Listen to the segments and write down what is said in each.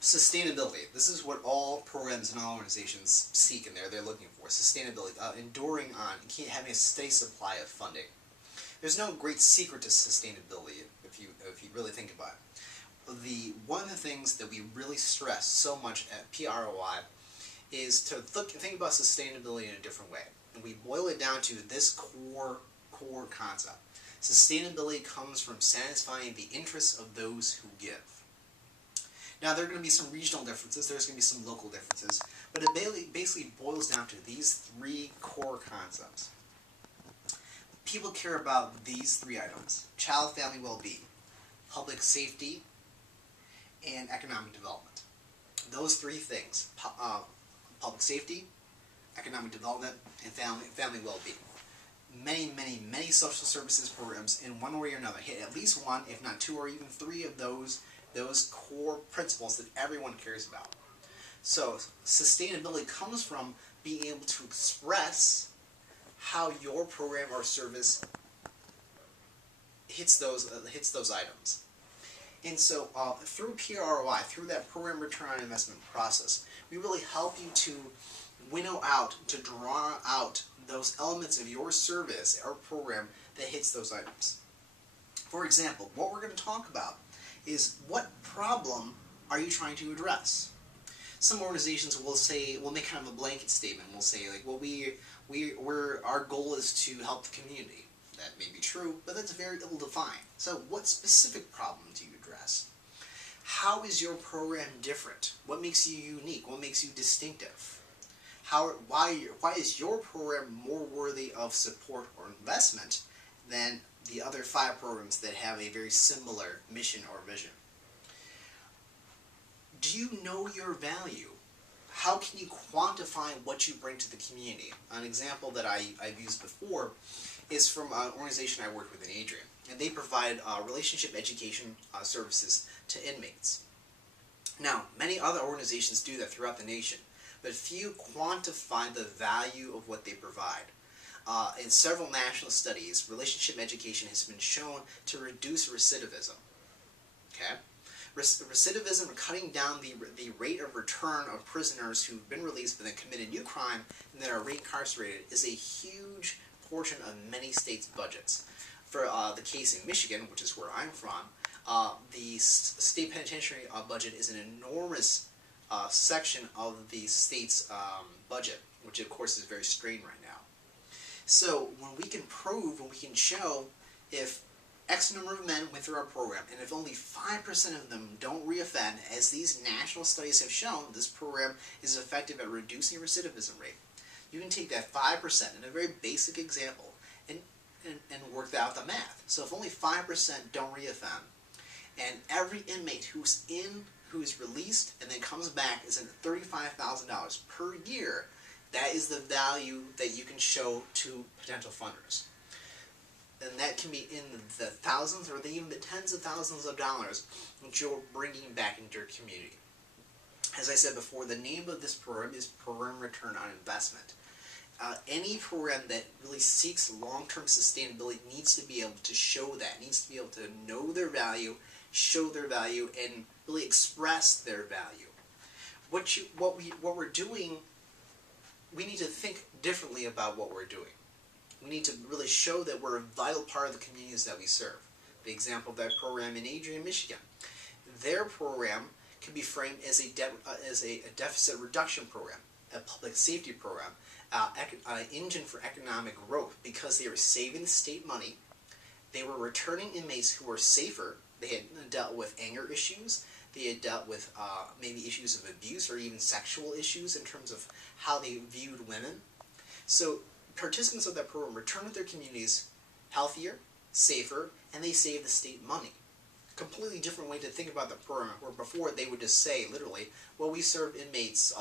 Sustainability. This is what all programs and all organizations seek in there. They're looking for sustainability, enduring on, having a steady supply of funding. There's no great secret to sustainability if you really think about it. One of the things that we really stress so much at PROI is to think about sustainability in a different way. And we boil it down to this core concept. Sustainability comes from satisfying the interests of those who give. Now, there are going to be some regional differences, there's going to be some local differences, but it basically boils down to these three core concepts. People care about these three items: child family well-being, public safety, and economic development. Those three things, public safety, economic development, and family well-being. Many social services programs in one way or another hit at least one, if not two or even three of those core principles that everyone cares about. So sustainability comes from being able to express how your program or service hits those items. And so through PROI, through that program return on investment process, we really help you to winnow out, to draw out those elements of your service or program that hits those items. For example, what we're going to talk about is what problem are you trying to address? Some organizations will make kind of a blanket statement. We'll say, like, well, our goal is to help the community. That may be true, but that's very ill-defined. So what specific problem do you address? How is your program different? What makes you unique? What makes you distinctive? Why is your program more worthy of support or investment than the other 5 programs that have a very similar mission or vision? Do you know your value? How can you quantify what you bring to the community? An example that I've used before is from an organization I worked with in Adrian, and they provide relationship education services to inmates. Now, many other organizations do that throughout the nation, but few quantify the value of what they provide. In several national studies, relationship education has been shown to reduce recidivism. Okay? Recidivism, cutting down the rate of return of prisoners who've been released but then committed new crime and then are reincarcerated, is a huge portion of many states' budgets. For the case in Michigan, which is where I'm from, the state penitentiary budget is an enormous section of the state's budget, which of course is very strained right now. So when we can prove, when we can show, if X number of men went through our program, and if only 5% of them don't reoffend, as these national studies have shown, this program is effective at reducing recidivism rate. You can take that 5% in a very basic example and work out the math. So if only 5% don't reoffend, and every inmate who is released and then comes back is at $35,000 per year, that is the value that you can show to potential funders. And that can be in the thousands or even the tens of thousands of dollars which you're bringing back into your community. As I said before, the name of this program is Program Return on Investment. Any program that really seeks long-term sustainability needs to be able to show that, needs to be able to know their value, show their value, and really express their value. What we're doing, we need to think differently about what we're doing. We need to really show that we're a vital part of the communities that we serve. The example of that program in Adrian, Michigan. Their program can be framed as a deficit reduction program, a public safety program, an engine for economic growth, because they were saving the state money, they were returning inmates who were safer, they had dealt with anger issues, they had dealt with maybe issues of abuse or even sexual issues in terms of how they viewed women. So participants of that program return to their communities healthier, safer, and they save the state money. Completely different way to think about the program, where before they would just say, literally, well, we serve inmates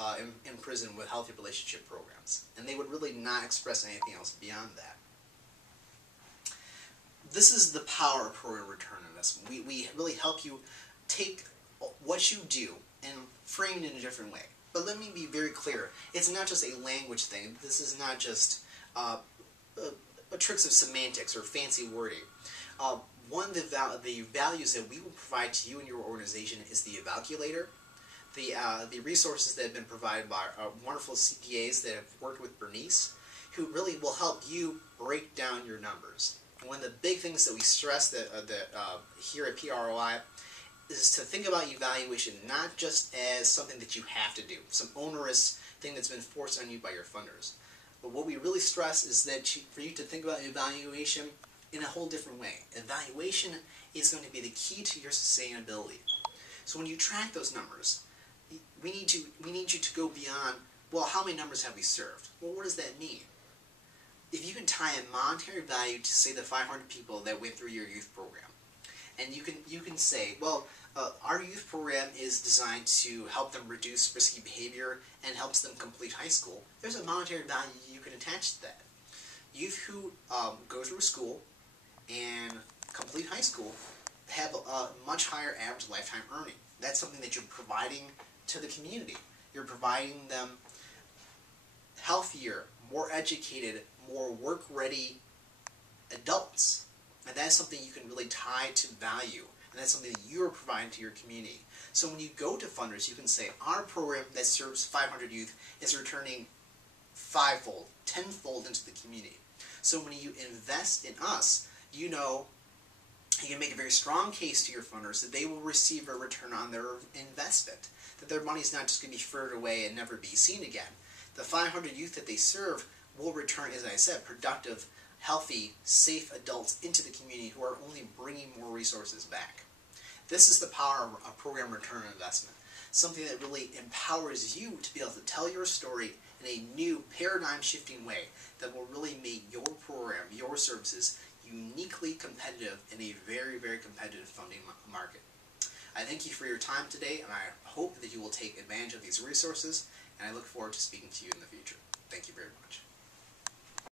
in prison with healthy relationship programs. And they would really not express anything else beyond that. This is the power of program return on investment. We really help you take what you do and frame it in a different way. But let me be very clear. It's not just a language thing. This is not just tricks of semantics or fancy wording. One of the values that we will provide to you and your organization is the evaluator, the resources that have been provided by wonderful CPAs that have worked with Bernice, who really will help you break down your numbers. One of the big things that we stress here at PROI is to think about evaluation not just as something that you have to do, some onerous thing that's been forced on you by your funders. But what we really stress is that for you to think about evaluation in a whole different way. Evaluation is going to be the key to your sustainability. So when you track those numbers, we need you to go beyond, well, how many numbers have we served? Well, what does that mean? If you can tie a monetary value to, say, the 500 people that went through your youth program, and you can say, well, our youth program is designed to help them reduce risky behavior and helps them complete high school, there's a monetary value you can attach to that. Youth who go through school and complete high school have a much higher average lifetime earning. That's something that you're providing to the community. You're providing them healthier, more educated, more work-ready adults. And that's something you can really tie to value. And that's something that you're providing to your community. So when you go to funders, you can say, our program that serves 500 youth is returning 5-fold, 10-fold into the community. So when you invest in us, you know you can make a very strong case to your funders that they will receive a return on their investment, that their money is not just going to be further away and never be seen again. The 500 youth that they serve will return, as I said, productive, healthy, safe adults into the community who are only bringing more resources back. This is the power of a program return on investment, something that really empowers you to be able to tell your story in a new paradigm-shifting way that will really make your program, your services, uniquely competitive in a very, very competitive funding market. I thank you for your time today, and I hope that you will take advantage of these resources, and I look forward to speaking to you in the future. Thank you very much.